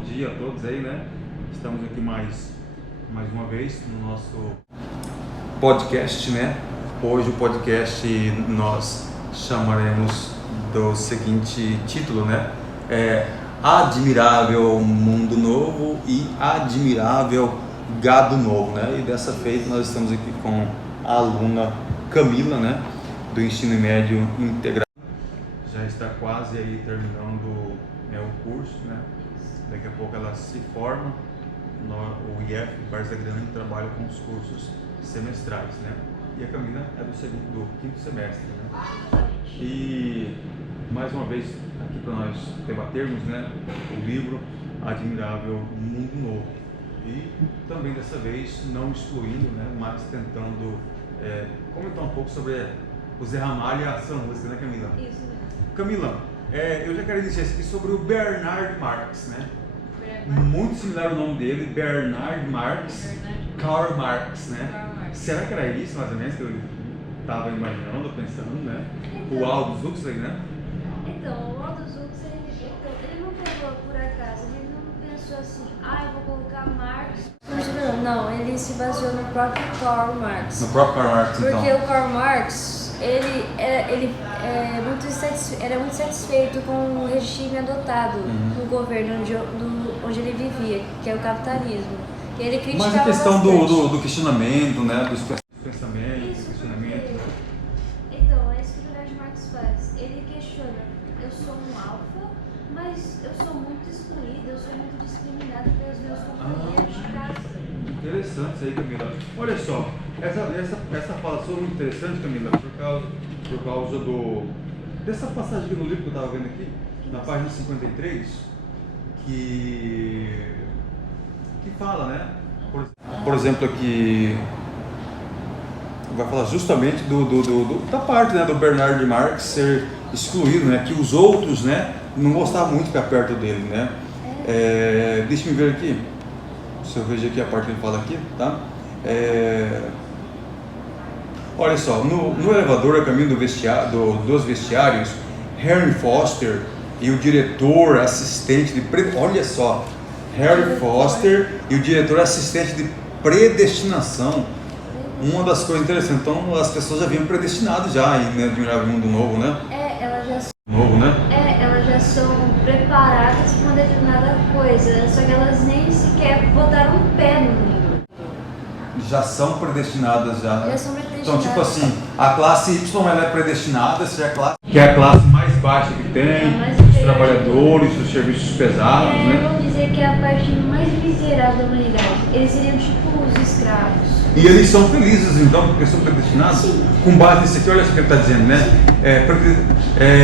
bom dia a todos aí, né? Estamos aqui mais uma vez no nosso podcast, né? Hoje o podcast nós chamaremos do seguinte título, né? Admirável Mundo Novo e Admirável Gado Novo, né? E dessa feita nós estamos aqui com a aluna Camila, né? Do ensino médio integral. Já está quase aí terminando o curso, né? Daqui a pouco ela se forma. O IF Várzea Grande trabalha com os cursos semestrais, né? E a Camila é do quinto semestre, né? E mais uma vez aqui para nós debatermos, né? O livro Admirável Mundo Novo. E também dessa vez não excluindo, né? Mas tentando comentar um pouco sobre o Zé Ramalho e a sua música, né, Camila? Isso mesmo. Camila, eu já quero iniciar aqui sobre o Bernard Marx, né? Muito similar o nome dele, Bernard Marx, Karl Marx, né? Karl Marx. Será que era isso mais ou menos que eu estava imaginando, pensando, né? O Aldous Huxley, né? Então, o Aldous Huxley, ele não pegou por acaso, ele não pensou assim, eu vou colocar Marx. Não, ele se baseou no próprio Karl Marx. No próprio Karl Marx, então. Porque o Karl Marx, ele era muito satisfeito com o regime adotado no governo onde ele vivia, que é o capitalismo. E ele criticava. Mas a questão bastante. do questionamento, né? Dos pensamentos, Isso, questionamento. Então, é isso que o Bernard Marx faz. Ele questiona, eu sou um alfa, mas eu sou muito excluído, eu sou muito discriminado pelos meus companheiros de casa. Interessante isso aí, Camila. Olha só, essa fala sua é muito interessante, Camila, por causa dessa passagem aqui no livro que eu estava vendo aqui, na página 53, que fala, né? Por exemplo, aqui vai falar justamente da parte, né, do Bernard Marx ser excluído, né? Que os outros, né, não gostavam muito de ficar perto dele, né? Deixa eu ver aqui. Se eu vejo aqui a parte que ele fala aqui, tá? Olha só, no elevador a caminho dos vestiários, Harry Foster e o diretor assistente de olha só, Harry Foster e o diretor assistente de predestinação. Uma das coisas interessantes, então as pessoas já vinham predestinadas já aí, né, de um mundo novo, né? Elas já são preparadas para uma determinada coisa, só que elas nem sequer botaram um pé no mundo. Já são predestinadas já. Já são predestinadas. Então, tipo assim, a classe Y ela é predestinada, que é a classe mais baixa que tem, os trabalhadores, os serviços pesados, né? Vamos dizer que é a parte mais miserável da humanidade. Eles seriam tipo os escravos. E eles são felizes então, porque são predestinados? Sim. Com base nisso aqui, olha o que ele está dizendo, né?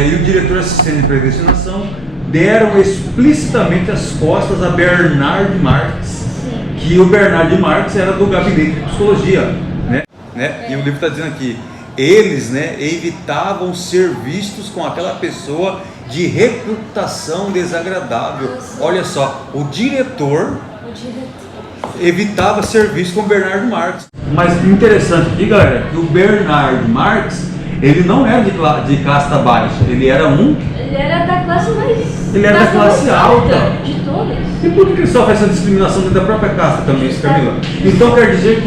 E o diretor assistente de predestinação deram explicitamente as costas a Bernard Marx. Sim. Que o Bernard Marx era do gabinete de psicologia, né? E o livro está dizendo aqui, eles, né, evitavam ser vistos com aquela pessoa de reputação desagradável. Olha só, o diretor evitava ser visto com Bernard Marx. Mas interessante aqui, galera, que o Bernard Marx, ele não era de casta baixa, ele era da classe mais... Ele era da classe alta. De todas. E por que ele sofre essa discriminação dentro da própria casta também, Camila? Então quer dizer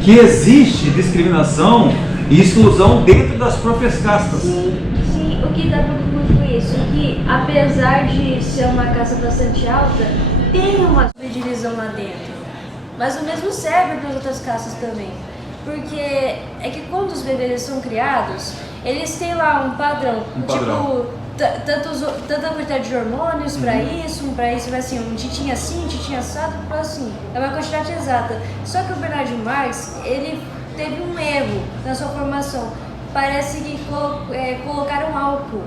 que existe discriminação e exclusão dentro das próprias castas. Sim, o que dá para concluir com isso? Que apesar de ser uma casta bastante alta, tem uma subdivisão lá dentro. Mas o mesmo serve para as outras castas também. Porque é que quando os bebês são criados, eles têm lá um padrão. Tipo, tanta quantidade de hormônios para isso vai assim, um titinho assim, um titinho assado, assim. É uma quantidade exata. Só que o Bernard Marx, ele teve um erro na sua formação. Parece que colocaram álcool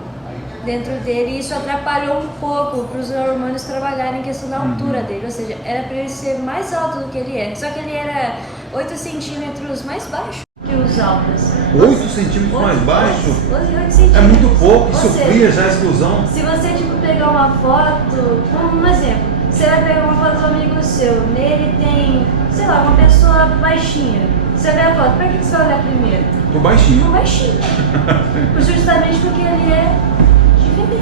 dentro dele e isso atrapalhou um pouco para os hormônios trabalharem em questão da altura dele, ou seja, era para ele ser mais alto do que ele é, só que ele era 8 centímetros mais baixo que os altos. 8 centímetros mais baixo? 8 centímetros. É muito pouco, isso Ou seja, cria já a exclusão. Se você pegar uma foto, um exemplo, você vai pegar uma foto do amigo seu, nele tem, sei lá, uma pessoa baixinha, você vê a foto, para que você vai olhar primeiro? Por baixinho. Por baixinho. Justamente porque ele é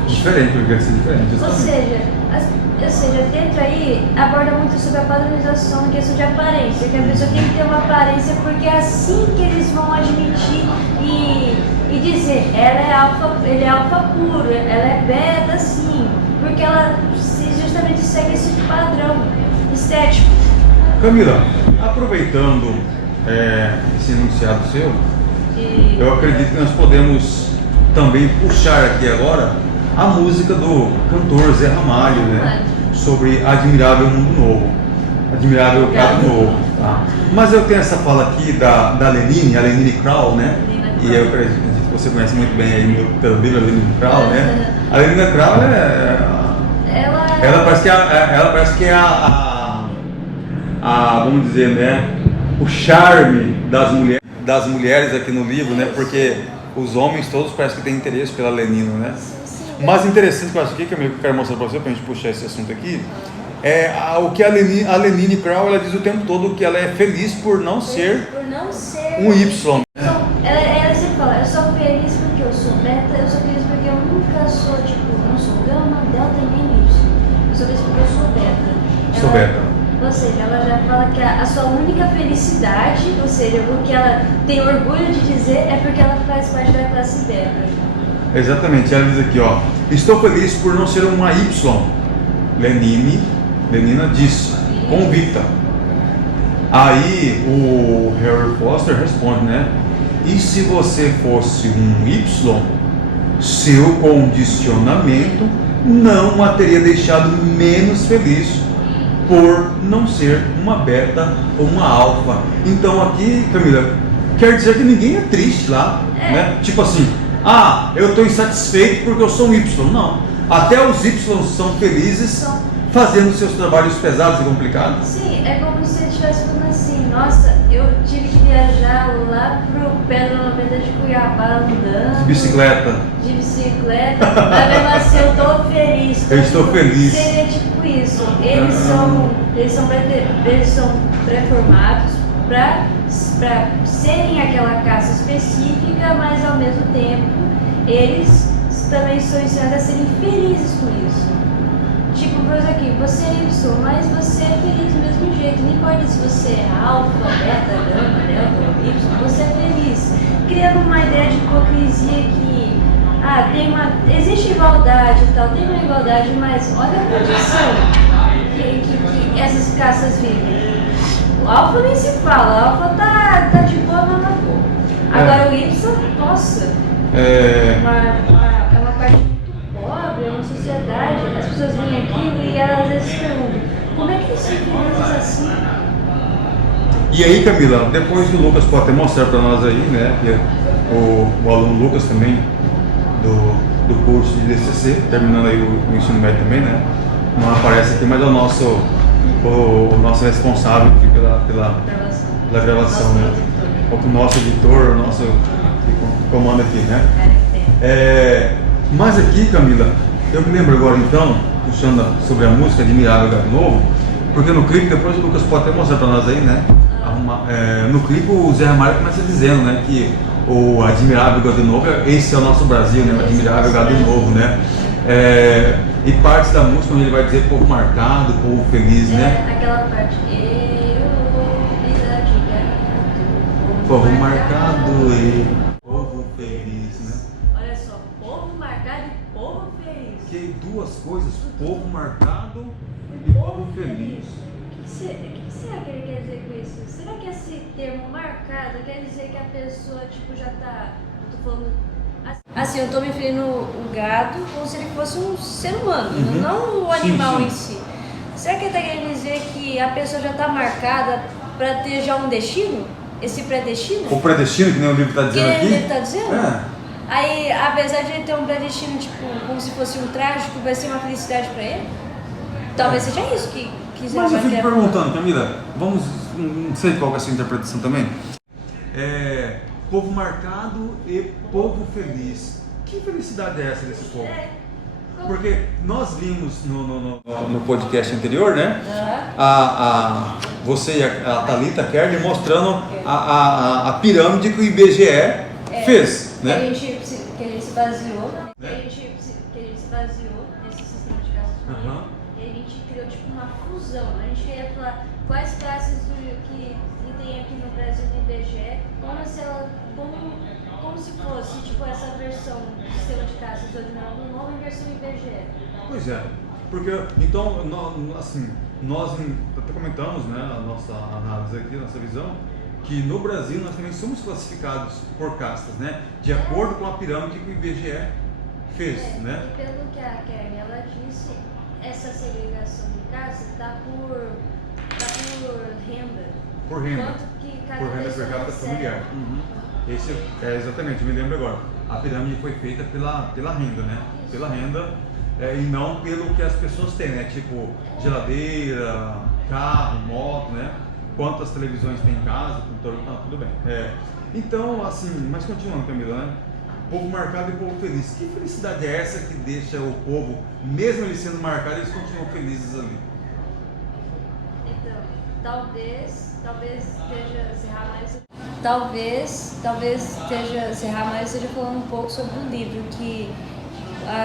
diferente, porque é diferente. Ou seja, dentro aí aborda muito sobre a padronização em questão de aparência, que a pessoa tem que ter uma aparência porque é assim que eles vão admitir e dizer, ele é alfa puro, ela é beta sim, porque ela justamente segue esse padrão estético. Camila, aproveitando esse enunciado seu, eu acredito que nós podemos também puxar aqui agora a música do cantor Zé Ramalho, né? Sobre Admirável Mundo Novo, Admirável Gado Novo, tá? Mas eu tenho essa fala aqui da Lenine, a Lenine Kral, né? E eu acredito que você conhece muito bem aí pelo livro, a Lenine Kral, né? A Lenine Kral ela parece que é vamos dizer, né? O charme das mulheres aqui no livro, né? Porque os homens todos parecem que têm interesse pela Lenina, né? Mas interessante que eu acho aqui, que eu quero mostrar para você, para a gente puxar esse assunto aqui, é o que a Lenine Kral, ela diz o tempo todo que ela é feliz por não ser um Y. Ela sempre fala, eu sou feliz porque eu sou beta, eu sou feliz porque eu nunca sou, não sou gama, delta e nem Y. Eu sou feliz porque eu sou beta. Sou beta. Ou seja, ela já fala que a sua única felicidade, ou seja, o que ela tem orgulho de dizer é porque ela faz parte da classe beta. Exatamente, ela diz aqui, ó, estou feliz por não ser uma Y. Lenina disse, convicta. Aí o Harry Foster responde, né? E se você fosse um Y, seu condicionamento não a teria deixado menos feliz por não ser uma beta ou uma alfa. Então aqui, Camila, quer dizer que ninguém é triste lá, né? Tipo assim, eu estou insatisfeito porque eu sou um Y. Não, até os Y são felizes fazendo seus trabalhos pesados e complicados. Sim, é como se ele estivesse falando assim, nossa, eu tive que viajar lá pro Pedra 90 de Cuiabá andando. De bicicleta, mas mesmo assim eu estou feliz. Eu estou feliz. Seria tipo isso, eles são pré-formados para serem aquela caça específica, mas ao mesmo tempo eles também são ensinados a serem felizes com isso. Tipo, por exemplo aqui, você é Y, mas você é feliz do mesmo jeito. Não importa se você é alfa, beta, gama, delta ou Y, você é feliz. Criando uma ideia de hipocrisia que existe igualdade e tal, tem uma igualdade, mas olha a condição que essas caças vivem. O alfa nem se fala, o alfa tá de boa na boa. Agora o Y, nossa, é uma parte muito pobre, é uma sociedade. As pessoas vêm aqui e elas às vezes perguntam, como é que eles são felizes assim? E aí, Camila, depois o Lucas pode até mostrar para nós aí, né? Que o aluno Lucas também do curso de DCC, terminando aí o ensino médio também, né? Não aparece aqui, mas é o nosso responsável aqui pela gravação, né? O nosso editor, o nosso que comanda aqui, né? Mas aqui, Camila, eu me lembro agora então, puxando sobre a música Admirável Gado Novo, porque no clipe, depois o Lucas pode até mostrar para nós aí, né? No clipe o Zé Ramalho começa dizendo, né, que o Admirável Gado Novo, esse é o nosso Brasil, né? O Admirável Gado Novo, né? E partes da música onde ele vai dizer povo marcado, povo feliz, né? Aquela parte, povo marcado e povo feliz, né? Olha só, povo marcado e povo feliz. Que duas coisas, povo marcado e povo feliz. O que será que ele quer dizer com isso? Será que esse termo marcado quer dizer que a pessoa já tá... Eu tô falando... Assim, eu tô me referindo o gado como se ele fosse um ser humano, não o animal em si. Será que ele tá querendo dizer que a pessoa já tá marcada para ter já um destino? Esse predestino? O predestino, que nem o livro está dizendo aqui? Que nem o livro está dizendo? Aí, apesar de ele ter um predestino, tipo, como se fosse um trágico, vai ser uma felicidade para ele? Talvez seja isso que quiser. Mas eu fico perguntando, Camila, não sei qual é a sua interpretação também. Povo marcado e povo feliz. Que felicidade é essa desse povo? Porque nós vimos no podcast anterior, né? Você e a Thalita Kerr mostrando a pirâmide que o IBGE fez, né? Que a gente se baseou nesse sistema de casas. E a gente criou tipo uma fusão. A gente queria falar quais classes que tem aqui no Brasil do IBGE, como se fosse tipo essa versão do sistema de classes ordinário do novo em versão IBGE. Pois é, porque então nós até comentamos, né, a nossa análise aqui, a nossa visão, que no Brasil nós também somos classificados por castas, né, de acordo com a pirâmide que o IBGE fez, né? E pelo que a Karen ela disse, essa segregação de classe está por renda. Por renda. Quanto que cada Por renda pessoa per capita recebe. familiar. Esse é exatamente, eu me lembro agora. A pirâmide foi feita pela renda, né? Pela renda e não pelo que as pessoas têm, né? Tipo geladeira, carro, moto, né? Quantas televisões tem em casa, computador, tudo bem. Então, assim, mas continuando, Camila, né? Povo marcado e povo feliz. Que felicidade é essa que deixa o povo, mesmo eles sendo marcados, eles continuam felizes ali? Então, talvez esteja Serra mais esteja falando um pouco sobre o livro, que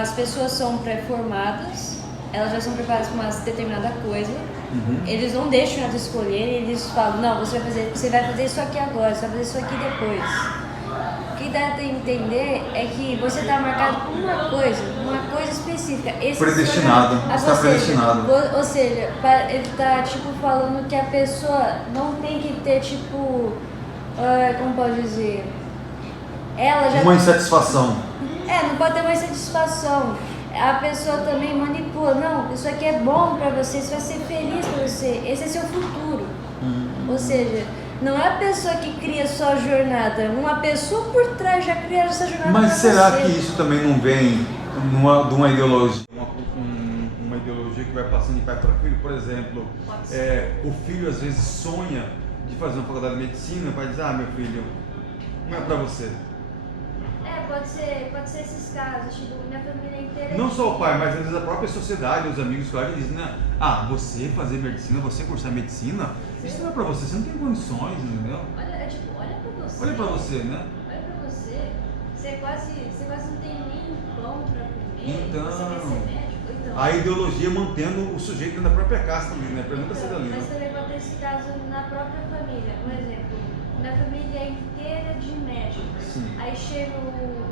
as pessoas são pré-formadas, elas já são preparadas para uma determinada coisa, eles não deixam elas escolherem, eles falam, não, você vai fazer isso aqui agora, você vai fazer isso aqui depois. O que dá a entender é que você está marcado por uma coisa específica. Predestinado, está predestinado. Ou seja, ele está tipo falando que a pessoa não tem que ter tipo, como pode dizer, ela já uma insatisfação. não pode ter uma insatisfação. A pessoa também manipula, não, isso aqui é bom para você, isso vai ser feliz para você, esse é seu futuro. Ou seja, não é a pessoa que cria sua jornada, uma pessoa por trás já cria essa jornada. Mas será você. que isso também não vem de uma ideologia? Uma ideologia que vai passando de pai para filho, por exemplo, o filho às vezes sonha de fazer uma faculdade de medicina, vai dizer, meu filho, não é para você. Pode ser esses casos, tipo, minha família inteira. Não só o pai, mas às vezes a própria sociedade, os amigos, claro, dizem, né? Você fazer medicina, você cursar medicina, isso não é pra você, você não tem condições, entendeu? Olha pra você. Olha pra você, né? Olha pra você. Você quase não tem nem pão pra comer. Então, você quer ser médico? Então. A ideologia mantendo o sujeito na própria casta ali, né? Pra nunca ser dali. Mas também pode ter esse caso na própria família. Por exemplo, minha família é inteira de médicos. Sim. Aí chega no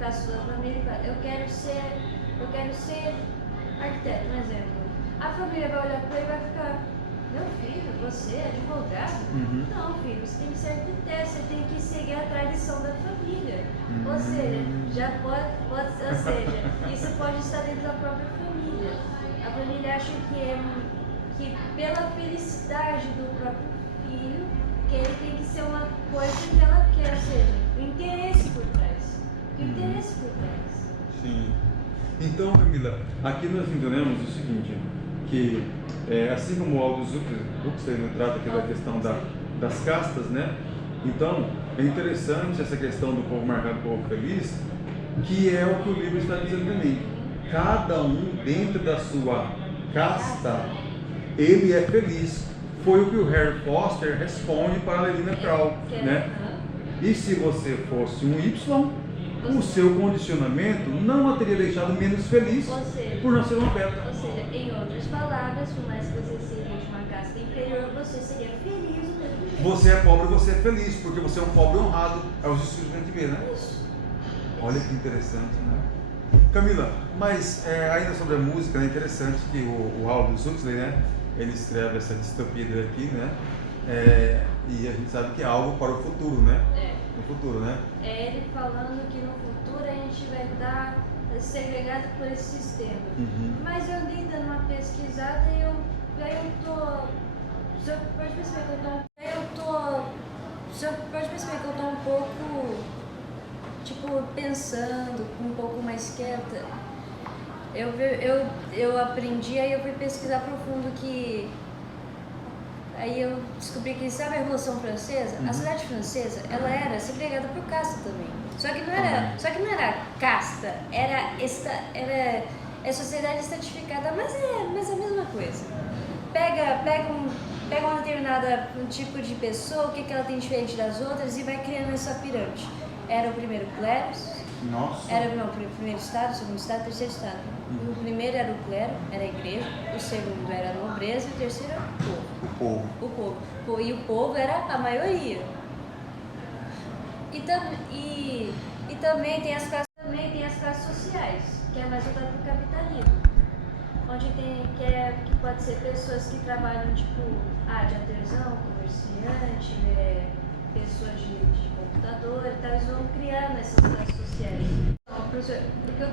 caso da família e fala, eu quero ser arquiteto, por exemplo. A família vai olhar para ele e vai ficar, meu filho, você é advogado? Não, filho, você tem que ser arquiteto, você tem que seguir a tradição da família. Ou seja, isso pode estar dentro da própria família. A família acha que pela felicidade do próprio filho, que ele tem que ser uma coisa que ela quer, ou seja, o interesse por trás. Sim. Então, Camila, aqui nós entendemos o seguinte, que assim como o Aldous Huxley trata aqui da questão das castas, né? Então, é interessante essa questão do povo marcado, povo feliz, que é o que o livro está dizendo também. Cada um dentro da sua casta, ele é feliz. Foi o que o Harry Foster responde para a Lelina Krall, né? E se você fosse um Y, o seu condicionamento não a teria deixado menos feliz por não ser uma beta. Ou seja, em outras palavras, por mais que você seja de uma casta inferior, você seria feliz do mesmo jeito. Você é pobre, você é feliz, porque você é um pobre honrado. É os estudos que a gente vê, né? Olha que interessante, né? Camila, mas ainda sobre a música, é interessante que o Aldous Huxley, né? Ele escreve essa distopia dele aqui, né? E a gente sabe que é algo para o futuro, né? No futuro, né? É ele falando que no futuro a gente vai estar segregado por esse sistema. Mas eu andei dando uma pesquisada e eu tô. Você pode perceber que eu tô um pouco, tipo, pensando, um pouco mais quieta. Eu aprendi, aí eu fui pesquisar profundo que... Aí eu descobri que, sabe a Revolução Francesa? A sociedade francesa, ela era segregada por casta também. Só que não era casta, era sociedade estratificada, mas é a mesma coisa. Pega uma determinada tipo de pessoa, o que ela tem diferente das outras e vai criando essa pirâmide. Era o primeiro clero, Nossa. Era não, o primeiro estado, o segundo estado, o terceiro estado. O primeiro era o clero, era a igreja, o segundo era a nobreza e o terceiro era o povo. O povo. O povo. E o povo era a maioria. E também tem as classes sociais, que é mais voltado para o capitalismo. Onde que pode ser pessoas que trabalham tipo de artesão, comerciante, pessoas de computador e tal, eles vão criando essas classes sociais. Professor, o que eu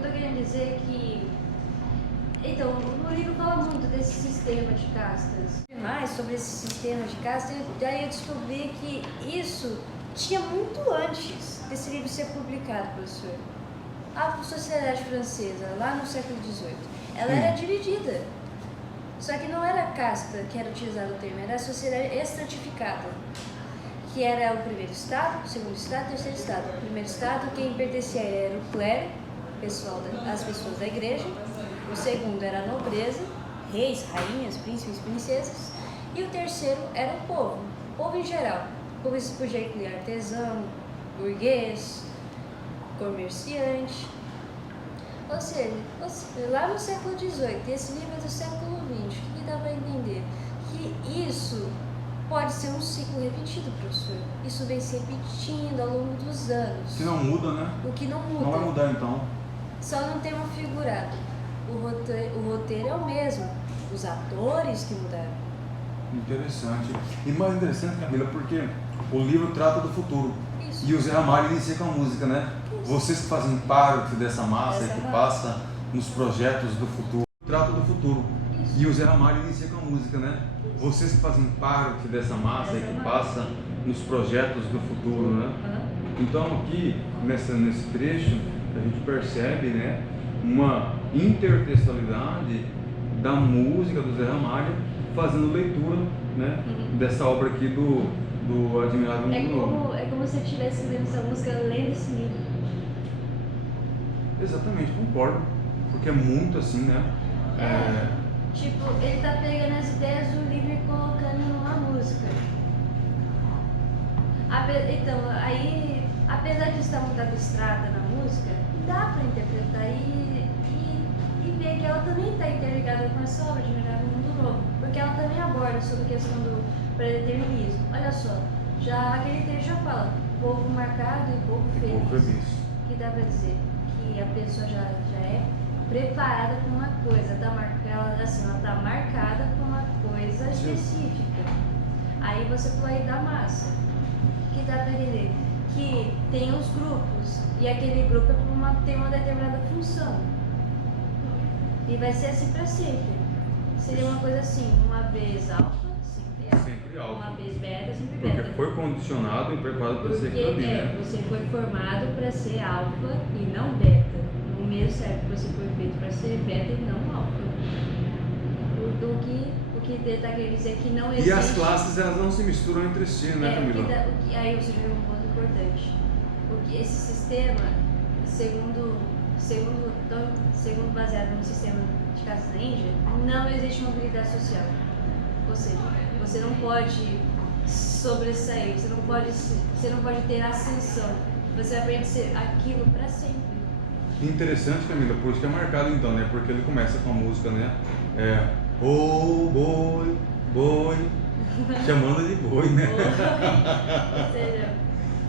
tô querendo dizer é que o livro fala muito desse sistema de castas. Mais sobre esse sistema de castas, daí eu descobri que isso tinha muito antes desse livro ser publicado, professor. A sociedade francesa, lá no século XVIII, ela era dividida. Só que não era casta que era utilizado o termo, era a sociedade estratificada. Que era o primeiro estado, o segundo estado, o terceiro estado. O primeiro estado, quem pertencia era o clero, as pessoas da igreja. O segundo era a nobreza, reis, rainhas, príncipes, princesas. E o terceiro era o povo em geral. O povo se podia incluir artesão, burguês, comerciante. Ou seja, lá no século XVIII, esse livro é do século XX, o que dá para entender? Que isso pode ser um ciclo repetido, professor. Isso vem se repetindo ao longo dos anos. Que não muda, né? O que não muda. Não vai mudar então. Só não tem uma figurado. O roteiro é o mesmo, os atores que mudaram. Interessante. E mais interessante, Camila, porque o livro trata do futuro. Isso. E o Zé Ramalho inicia com a música, né? Isso. Vocês que fazem parte dessa massa que passa nos projetos do futuro. Trata do futuro. Isso. E o Zé Ramalho inicia com a música, né? Isso. Vocês que fazem parte dessa massa que passa nos projetos do futuro, né? Então aqui, nesse trecho, a gente percebe, né, uma intertextualidade da música do Zé Ramalho fazendo leitura, né, dessa obra aqui do Admirável Mundo Novo. É como se eu estivesse lendo essa música, lendo esse livro. Exatamente, concordo. Porque é muito assim, né? Tipo, ele tá pegando as ideias do livro e colocando numa música. Então, aí, apesar de estar muito abstrata na música, dá pra interpretar e ver que ela também está interligada com essa obra de Admirável Mundo Novo, porque ela também aborda sobre a questão do predeterminismo. Olha só, já aquele texto já fala povo marcado e povo feliz. Que dá pra dizer que a pessoa já é preparada para uma coisa, ela tá marcada para uma coisa específica. Aí você falou aí da massa, que dá para entender que tem os grupos, e aquele grupo tem uma determinada função. E vai ser assim para sempre. Seria uma coisa assim, uma vez alfa, sempre alfa. Uma vez beta, sempre beta. Porque foi condicionado e preparado para ser aquilo ali, né? Você foi formado para ser alfa e não beta. O mesmo serve, você foi feito para ser beta e não alfa. O que está querendo dizer que não existe... E as classes, elas não se misturam entre si, né, Camila? Aí você viu um ponto importante. Porque esse sistema, segundo baseado no sistema de castas da Índia, não existe mobilidade social. Ou seja, você não pode sobressair, você não pode ter ascensão. Você aprende a ser aquilo para sempre. Interessante, Camila, por isso que é marcado então, né? Porque ele começa com a música, né? Oh, boi, boi, chamando de boi, né? Ou seja,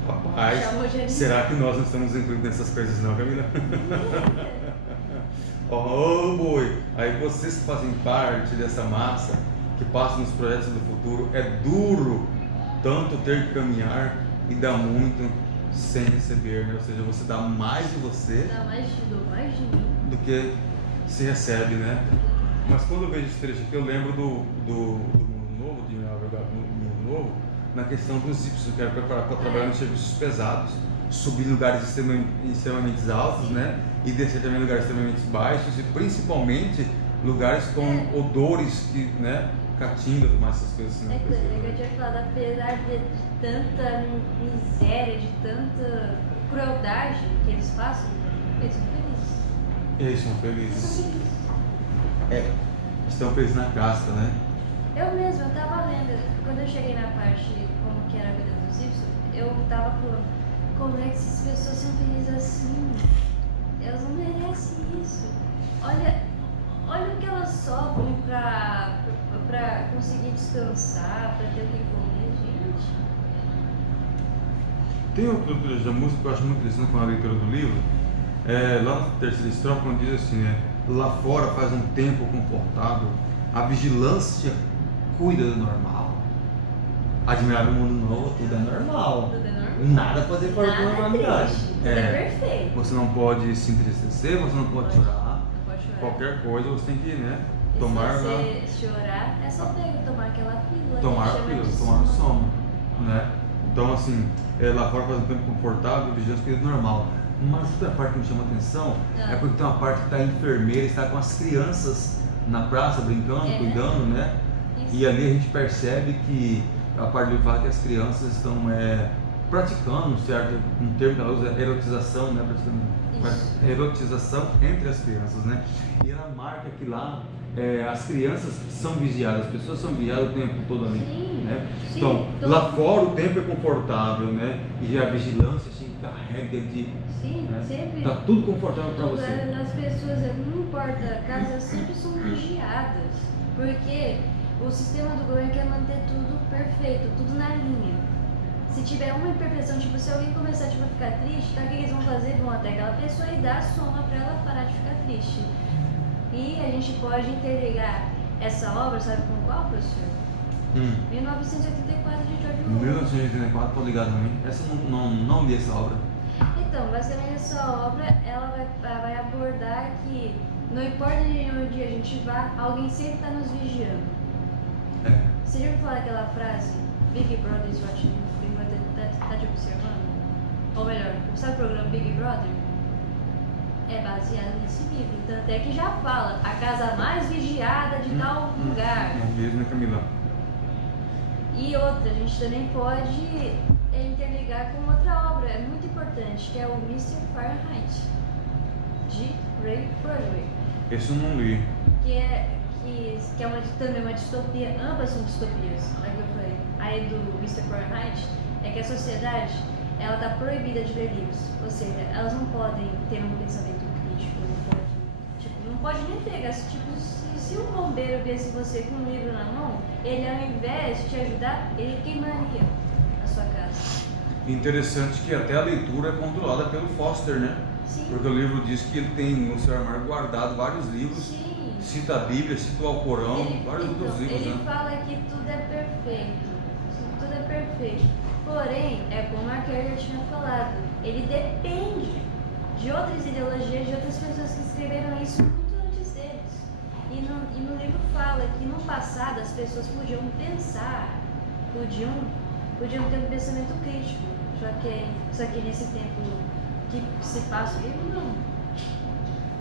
rapaz, será que nós não estamos incluídos nessas coisas não, Camila? Oh, boi, aí vocês que fazem parte dessa massa que passa nos projetos do futuro, é duro tanto ter que caminhar e dar muito sem receber, né? Ou seja, você dá mais de você do que se recebe, né? Mas quando eu vejo esse trecho aqui, eu lembro do Mundo Novo, de Mundo Novo, na questão dos Y. Eu quero preparar para trabalhar nos serviços pesados, subir em lugares extremamente altos, né? E descer também em lugares extremamente baixos, e principalmente lugares com odores que, né? Caatinga, mais essas coisas assim. É que eu tinha falado, apesar de tanta miséria, de tanta crueldade que eles passam, eles são felizes. Eles são felizes. Estão felizes na casta, né? Eu tava lendo, quando eu cheguei na parte como que era a vida dos Y, eu tava falando, como é que essas pessoas são felizes assim? Elas não merecem isso. Olha o que elas sofrem pra conseguir descansar, pra ter o que comer, gente. Tem outro trecho da música que eu acho muito interessante com a leitura do livro. Lá na terceira estrofe, quando diz assim, né? Lá fora faz um tempo confortável, a vigilância cuida do normal. Admirável mundo novo, tudo é normal. Tudo é normal. Nada pode fazer parte da normalidade. Tudo é perfeito. Você não pode se entristecer, você não pode chorar. Não pode chorar. Qualquer coisa você tem que, né? E Tomar. se você chorar, é só tomar aquela pílula. Tomar a que chama pílula, de tomar o sono, né? Então, assim, lá fora faz um tempo confortável, vigilância cuida do normal. Mas outra parte que me chama a atenção é porque tem uma parte que está a enfermeira, está com as crianças na praça brincando, cuidando, né? Isso. E ali a gente percebe que a parte do fato que as crianças estão praticando um termo que ela usa, erotização, né? Erotização entre as crianças, né? E ela marca que lá as crianças são vigiadas, as pessoas são vigiadas o tempo todo ali, né? Sim, Então, lá fora o tempo é confortável, né? E a vigilância assim, carrega de... Sim, né? sempre. Tá tudo confortável para você. As pessoas, não importa, casas sempre são vigiadas. Porque o sistema do governo quer manter tudo perfeito, tudo na linha. Se tiver uma imperfeição, tipo, se alguém começar a ficar triste, tá, o que eles vão fazer? Vão até aquela pessoa e dar soma para ela parar de ficar triste. E a gente pode interligar essa obra, sabe com qual, professor? 1984 de George Orwell. 1984, tô ligado também. Essa eu não li essa obra. Então, basicamente essa obra, ela vai abordar que não importa onde a gente vá, alguém sempre está nos vigiando. Você já ouviu falar aquela frase, Big Brother is watching you, Big Brother tá te observando? Ou melhor, sabe o programa Big Brother? É baseado nesse livro, tanto é que já fala a casa mais vigiada de tal lugar. É mesmo, né, Camila? E outra, a gente também pode interligar com outra obra, é muito importante, que é o Mr. Fahrenheit, de Ray Bradbury. Esse eu não li. Que é também uma distopia, ambas são distopias, like eu falei. Aí do Mr. Fahrenheit é que a sociedade, ela tá proibida de ler livros, ou seja, elas não podem ter um pensamento crítico, não pode nem pegar, se um bombeiro viesse você com um livro na mão, ele ao invés de te ajudar, ele queimaria a sua casa. Interessante que até a leitura é controlada pelo Foster, né? Sim. Porque o livro diz que ele tem no seu armário guardado vários livros. Sim. Cita a Bíblia, cita o Alcorão, vários outros livros, ele né? fala que tudo é perfeito, tudo é perfeito. Porém, é como a Kerr tinha falado, ele depende de outras ideologias, de outras pessoas que escreveram isso muito antes deles. E no livro fala que no passado as pessoas podiam pensar, podiam ter um pensamento crítico, só que nesse tempo que se passa o livro, não.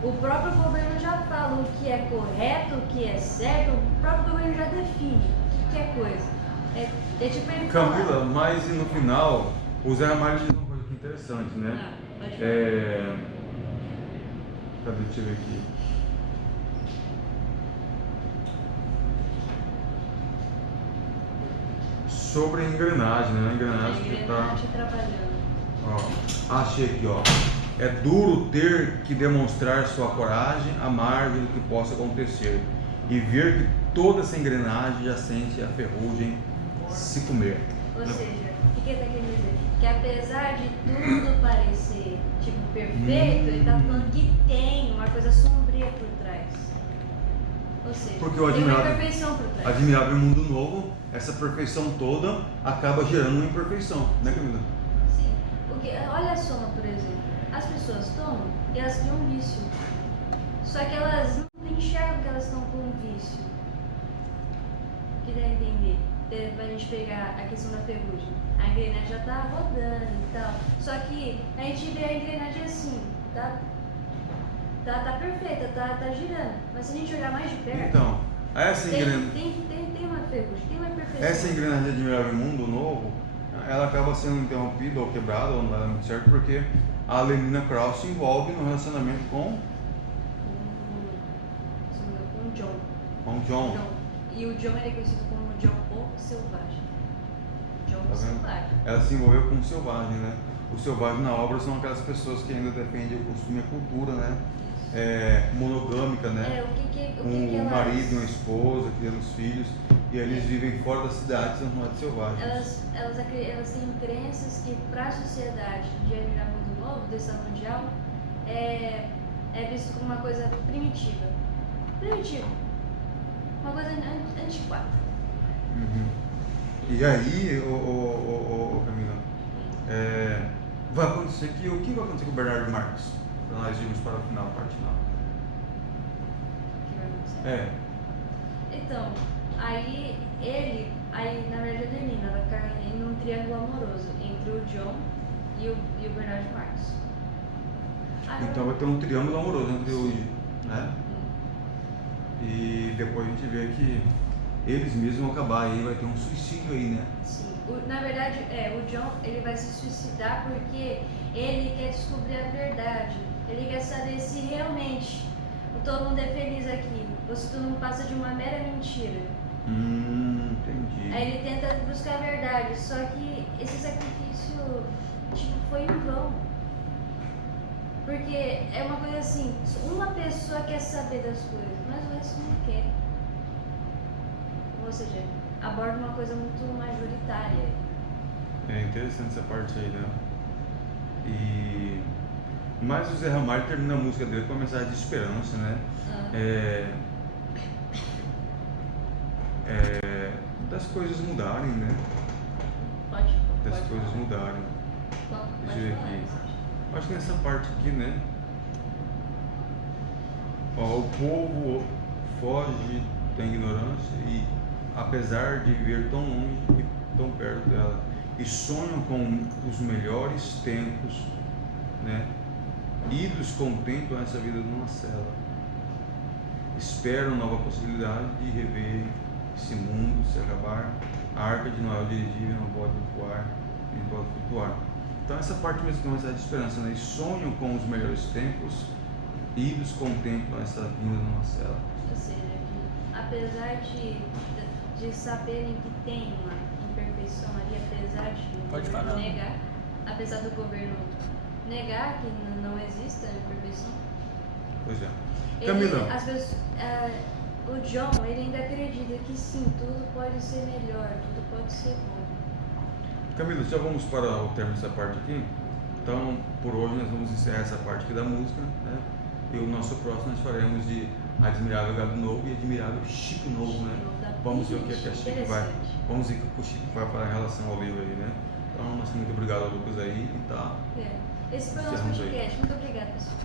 O próprio governo já fala o que é correto, o que é certo, o próprio governo já define o que é coisa. É tipo ele Camila, falar. mas no final, o Zé Ramalho diz uma coisa que é interessante, né? Pode Cadê? Deixa eu ver aqui. Sobre a engrenagem, né? A engrenagem que tá trabalhando. Ó, achei aqui, ó. É duro ter que demonstrar sua coragem à margem do que possa acontecer e ver que toda essa engrenagem já sente a ferrugem se comer. Ou seja, o que ele está querendo dizer? Que apesar de tudo parecer tipo perfeito, ele está falando que tem uma coisa sombria por trás. Ou seja, porque o tem uma imperfeição por trás. Admirável Mundo Novo, essa perfeição toda acaba gerando uma imperfeição, né, Camila? Sim, porque olha a soma, por exemplo. As pessoas tomam e elas criam um vício. Só que elas não enxergam que elas estão com um vício. Que dá a entender? Pra gente pegar a questão da ferrugem. A engrenagem já tá rodando e tal. Só que a gente vê a engrenagem assim, tá perfeita, tá girando. Mas se a gente olhar mais de perto, então, essa engrenagem. Tem uma ferrugem, tem uma imperfeição. Essa engrenagem de Admirável Mundo Novo, ela acaba sendo interrompida ou quebrada, ou não vai dar muito certo, porque a Lenina Krauss se envolve no relacionamento com o John. Com o John. E o John ele é conhecido como John o Selvagem. John o Selvagem. Ela se envolveu com o selvagem, né? o selvagem na obra são aquelas pessoas que ainda defendem o costume e a cultura, né? Monogâmica, né? O um marido, uma esposa, criando os filhos, e eles vivem fora da cidade, são chamados selvagens. Elas têm crenças que para a sociedade de Admirável Mundo Novo, dessa mundial, é visto como uma coisa primitiva. Uma coisa antiquada. Uhum. E aí, Camila, vai acontecer o que vai acontecer com o Bernardo Marques? Para nós irmos para a parte final. O que vai acontecer? Então, aí na verdade a Adelina vai ficar em um triângulo amoroso entre o John e o Bernardo Marques. Então vai ter um triângulo amoroso entre o, né? E depois a gente vê que eles mesmos vão acabar aí, vai ter um suicídio aí, né? Sim, na verdade, o John, ele vai se suicidar porque ele quer descobrir a verdade. Ele quer saber se realmente todo mundo é feliz aqui, ou se tudo não passa de uma mera mentira. Entendi. Aí ele tenta buscar a verdade, só que esse sacrifício, foi em vão. Porque é uma coisa assim, uma pessoa quer saber das coisas, mas o resto não quer. Ou seja, aborda uma coisa muito majoritária. É interessante essa parte aí, né? Mas o Zé Ramalho termina a música dele com uma mensagem de esperança, né? Das coisas mudarem, né? Das coisas falar. mudarem. Deixa eu ver aqui. Acho que nessa parte aqui, né? O povo foge da ignorância e, apesar de viver tão longe e tão perto dela, e sonham com os melhores tempos, né? Ídolos contemplam essa vida numa cela, esperam nova possibilidade de rever esse mundo se acabar. A arca de Noé dirigível não pode flutuar, nem pode flutuar. Então essa parte mesmo que é uma mensagem de esperança, né? E sonham com os melhores tempos, ídolos contemplam essa vinda numa cela. Ou seja, que apesar de saberem que tem uma imperfeição ali, apesar de negar, apesar do governo negar que não exista imperfeição. Pois é. Camila. O John, ele ainda acredita que sim, tudo pode ser melhor, tudo pode ser bom. Camila, já vamos para o término dessa parte aqui. Então, por hoje nós vamos encerrar essa parte aqui da música, né? E o nosso próximo nós faremos de Admirável Gado Novo e Admirável Chico Novo, né? Vamos ver o que a Chico vai. Vamos ver o que o Chico vai falar em relação ao livro aí, né? Então, nosso muito obrigado ao Lucas aí e tá. Esse foi o nosso podcast. Muito obrigada, pessoal.